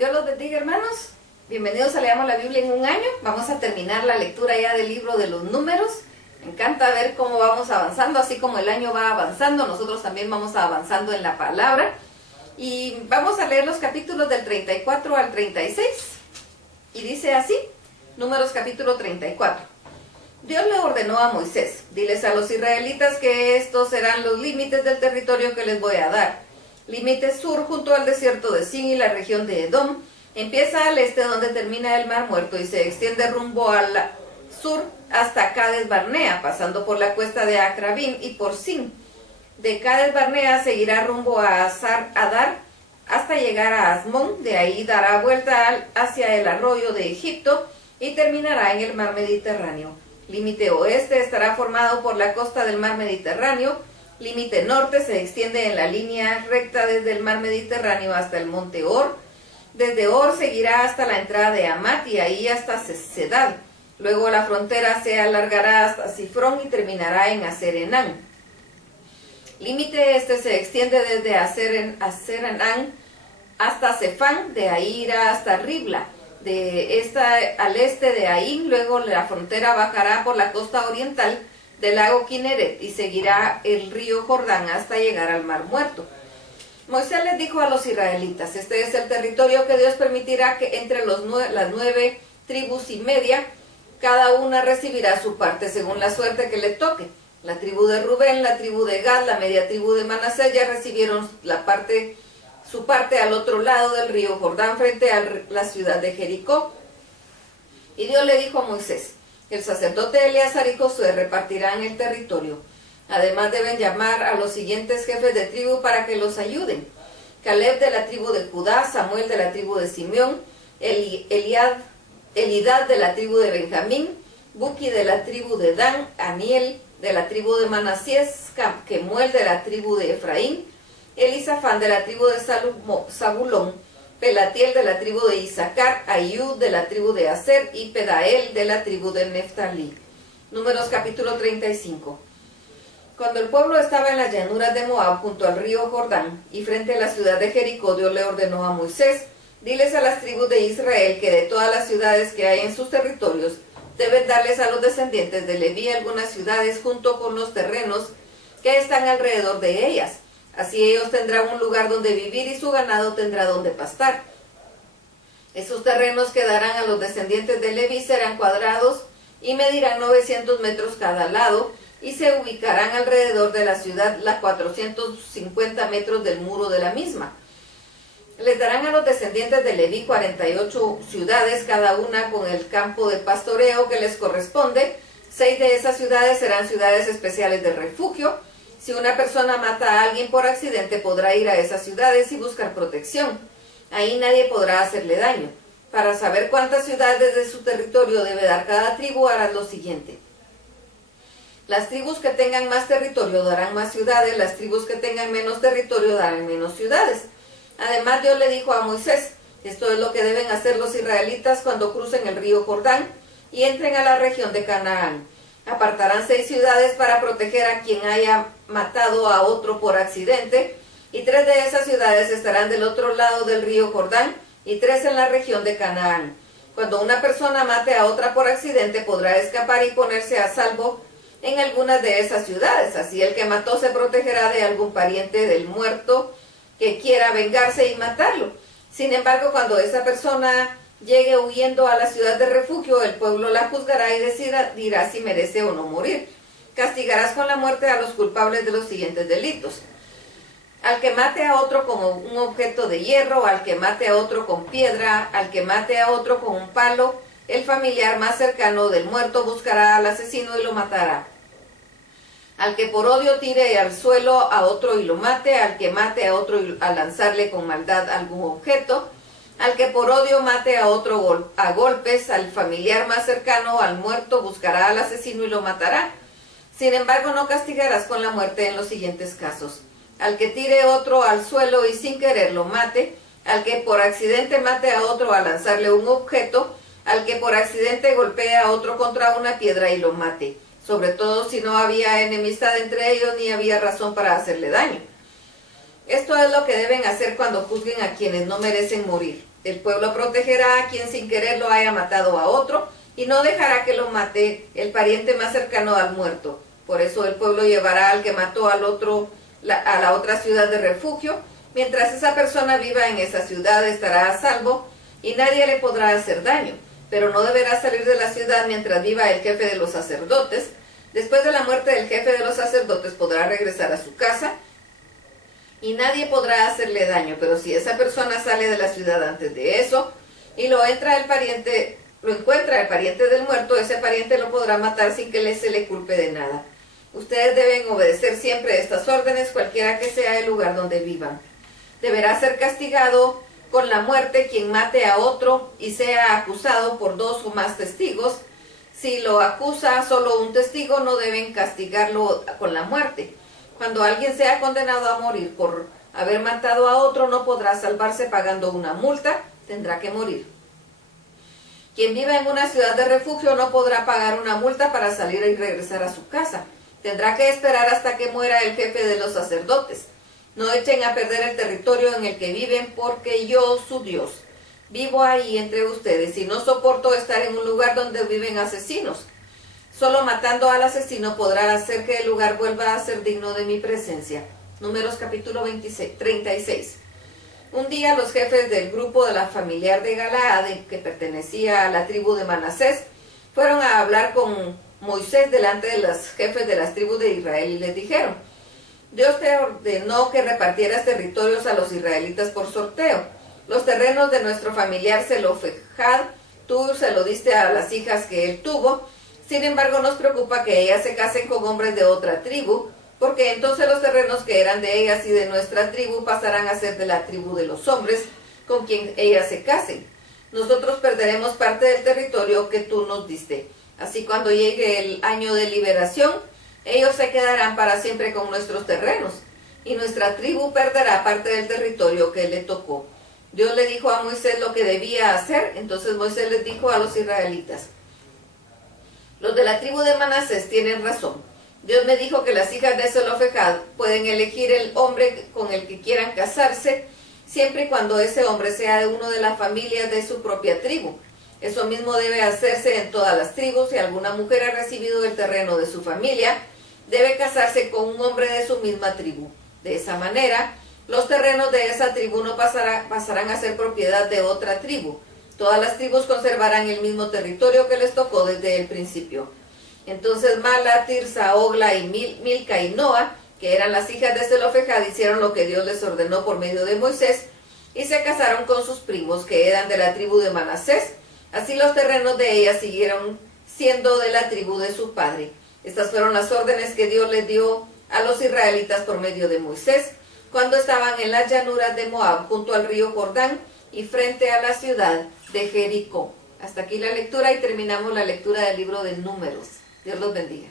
Dios los bendiga, hermanos. Bienvenidos a Leamos la Biblia en un año. Vamos a terminar la lectura ya del libro de los números. Me encanta ver cómo vamos avanzando, así como el año va avanzando, nosotros también vamos avanzando en la palabra. Y vamos a leer los capítulos del 34 al 36. Y dice así, Números capítulo 34. Dios le ordenó a Moisés: diles a los israelitas que estos serán los límites del territorio que les voy a dar. Límite sur junto al desierto de Sin y la región de Edom. Empieza al este donde termina el Mar Muerto y se extiende rumbo al sur hasta Cades Barnea, pasando por la cuesta de Acrabim y por Sin. De Cades Barnea seguirá rumbo a Hazar Adar hasta llegar a Asmón. De ahí dará vuelta hacia el arroyo de Egipto y terminará en el Mar Mediterráneo. Límite oeste estará formado por la costa del Mar Mediterráneo. Límite norte se extiende en la línea recta desde el Mar Mediterráneo hasta el monte Or. Desde Or seguirá hasta la entrada de Hamat y ahí hasta Sedad. Luego la frontera se alargará hasta Sifrón y terminará en Haser-Enán. Límite este se extiende desde Haser-Enán hasta Sefán, de ahí irá hasta Ribla. De esta al este de Ain, luego la frontera bajará por la costa oriental del lago Kineret y seguirá el río Jordán hasta llegar al Mar Muerto. Moisés les dijo a los israelitas: este es el territorio que Dios permitirá que entre las 9 tribus y media, cada una recibirá su parte según la suerte que le toque. La tribu de Rubén, la tribu de Gad, la media tribu de Manasés ya recibieron su parte al otro lado del río Jordán frente a la ciudad de Jericó. Y Dios le dijo a Moisés: el sacerdote Eleazar y Josué repartirán el territorio. Además deben llamar a los siguientes jefes de tribu para que los ayuden: Caleb de la tribu de Judá, Samuel de la tribu de Simeón, Elidad de la tribu de Benjamín, Buki de la tribu de Dan, Aniel de la tribu de Manasés, Kemuel de la tribu de Efraín, Elisafán de la tribu de Zabulón, Pelatiel de la tribu de Isaacar, Ayud de la tribu de Aser y Pedael de la tribu de Neftalí. Números capítulo 35. Cuando el pueblo estaba en las llanuras de Moab junto al río Jordán y frente a la ciudad de Jericó, Dios le ordenó a Moisés: diles a las tribus de Israel que de todas las ciudades que hay en sus territorios deben darles a los descendientes de Leví algunas ciudades junto con los terrenos que están alrededor de ellas. Así ellos tendrán un lugar donde vivir y su ganado tendrá donde pastar. Esos terrenos que darán a los descendientes de Leví serán cuadrados y medirán 900 metros cada lado y se ubicarán alrededor de la ciudad a 450 metros del muro de la misma. Les darán a los descendientes de Leví 48 ciudades, cada una con el campo de pastoreo que les corresponde. 6 de esas ciudades serán ciudades especiales de refugio. Si una persona mata a alguien por accidente, podrá ir a esas ciudades y buscar protección. Ahí nadie podrá hacerle daño. Para saber cuántas ciudades de su territorio debe dar cada tribu, harán lo siguiente: las tribus que tengan más territorio darán más ciudades, las tribus que tengan menos territorio darán menos ciudades. Además, Dios le dijo a Moisés: esto es lo que deben hacer los israelitas cuando crucen el río Jordán y entren a la región de Canaán. Apartarán 6 ciudades para proteger a quien haya matado a otro por accidente, y 3 de esas ciudades estarán del otro lado del río Jordán y 3 en la región de Canaán. Cuando una persona mate a otra por accidente, podrá escapar y ponerse a salvo en algunas de esas ciudades. Así el que mató se protegerá de algún pariente del muerto que quiera vengarse y matarlo. Sin embargo, cuando esa persona llegue huyendo a la ciudad de refugio, el pueblo la juzgará y dirá si merece o no morir. Castigarás con la muerte a los culpables de los siguientes delitos: al que mate a otro con un objeto de hierro, al que mate a otro con piedra, al que mate a otro con un palo. El familiar más cercano del muerto buscará al asesino y lo matará. Al que por odio tire al suelo a otro y lo mate, al que mate a otro al lanzarle con maldad algún objeto, al que por odio mate a otro a golpes, al familiar más cercano al muerto buscará al asesino y lo matará. Sin embargo, no castigarás con la muerte en los siguientes casos: al que tire otro al suelo y sin querer lo mate, al que por accidente mate a otro al lanzarle un objeto, al que por accidente golpee a otro contra una piedra y lo mate, sobre todo si no había enemistad entre ellos ni había razón para hacerle daño. Esto es lo que deben hacer cuando juzguen a quienes no merecen morir. El pueblo protegerá a quien sin querer lo haya matado a otro y no dejará que lo mate el pariente más cercano al muerto. Por eso el pueblo llevará al que mató al otro a la otra ciudad de refugio. Mientras esa persona viva en esa ciudad estará a salvo y nadie le podrá hacer daño, pero no deberá salir de la ciudad mientras viva el jefe de los sacerdotes. Después de la muerte del jefe de los sacerdotes podrá regresar a su casa y nadie podrá hacerle daño, pero si esa persona sale de la ciudad antes de eso y lo encuentra el pariente del muerto, ese pariente lo podrá matar sin que se le culpe de nada. Ustedes deben obedecer siempre estas órdenes, cualquiera que sea el lugar donde vivan. Deberá ser castigado con la muerte quien mate a otro y sea acusado por 2 o más testigos. Si lo acusa solo un testigo, no deben castigarlo con la muerte. Cuando alguien sea condenado a morir por haber matado a otro, no podrá salvarse pagando una multa, tendrá que morir. Quien viva en una ciudad de refugio no podrá pagar una multa para salir y regresar a su casa. Tendrá que esperar hasta que muera el jefe de los sacerdotes. No echen a perder el territorio en el que viven, porque yo, su Dios, vivo ahí entre ustedes y no soporto estar en un lugar donde viven asesinos. Solo matando al asesino podrá hacer que el lugar vuelva a ser digno de mi presencia. Números capítulo 36. Un día los jefes del grupo de la familiar de Galaad, que pertenecía a la tribu de Manasés, fueron a hablar con Moisés delante de los jefes de las tribus de Israel y les dijeron: Dios te ordenó que repartieras territorios a los israelitas por sorteo. Los terrenos de nuestro familiar Zelofejad, tú se lo diste a las hijas que él tuvo. Sin embargo, nos preocupa que ellas se casen con hombres de otra tribu, porque entonces los terrenos que eran de ellas y de nuestra tribu pasarán a ser de la tribu de los hombres con quien ellas se casen. Nosotros perderemos parte del territorio que tú nos diste. Así cuando llegue el año de liberación, ellos se quedarán para siempre con nuestros terrenos, y nuestra tribu perderá parte del territorio que le tocó. Dios le dijo a Moisés lo que debía hacer. Entonces Moisés les dijo a los israelitas: los de la tribu de Manasés tienen razón. Dios me dijo que las hijas de Zelofejad pueden elegir el hombre con el que quieran casarse, siempre y cuando ese hombre sea de uno de las familias de su propia tribu. Eso mismo debe hacerse en todas las tribus. Si alguna mujer ha recibido el terreno de su familia, debe casarse con un hombre de su misma tribu. De esa manera, los terrenos de esa tribu no pasarán a ser propiedad de otra tribu. Todas las tribus conservarán el mismo territorio que les tocó desde el principio. Entonces Mala, Tirsa, Ogla y Milca y Noa, que eran las hijas de Zelofejad, hicieron lo que Dios les ordenó por medio de Moisés y se casaron con sus primos, que eran de la tribu de Manasés. Así los terrenos de ellas siguieron siendo de la tribu de su padre. Estas fueron las órdenes que Dios les dio a los israelitas por medio de Moisés, cuando estaban en las llanuras de Moab, junto al río Jordán y frente a la ciudad de Jericó. Hasta aquí la lectura y terminamos la lectura del libro de Números. Dios los bendiga.